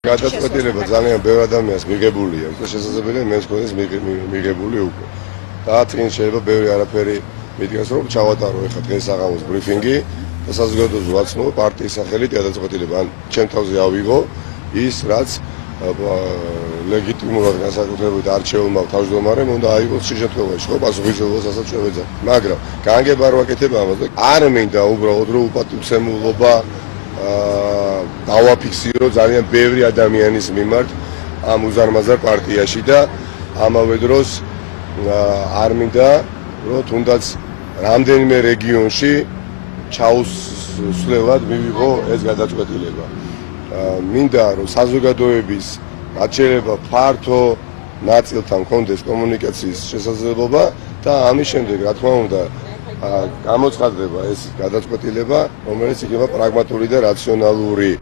გადაწყვეტილება ძალიან ბევრ ადამიანს მიღებული აქვს და შესაძლებელია მეც მქონდეს მიღებული უკვე. და წინ შეიძლება ბევრი არაფერი მიდგას რომ ჩავატარო ეხლა დღეს აღამოს ბრიფინგი და საზოგადოებას ვაცნო პარტიის სახელით გადაწყვეტილება. ან ჩემ თავზე ავიღო ის რაც ლეგიტიმურად განსაკუთრებით არჩეულმა თავმჯდომარემ უნდა აიღოს შემთხვევაში ხო პასუხისმგებლობას ასაც შევეძახ. მაგრამ განგება არ ვაკეთებ ამას და არ მინდა უბრალოდ რომ უპატივცემულობა დავაფიქსირო ძალიან ბევრი ადამიანის მიმართ ამ უზარმაზარ პარტიაში და ამავე დროს არ მინდა რომ თუნდაც რამდენიმე რეგიონში ჩაუსვლელად მივიღო ეს გადაწყვეტილება. მინდა რომ საზოგადოების რაც შეიძლება ფართო ნაწილთან კონდეს კომუნიკაციის შესაძლებლობა და ამის შემდეგ რა თქმა უნდა გამოცხადდება ეს გადაწყვეტილება, რომელიც იქნება პრაგმატული და რაციონალური.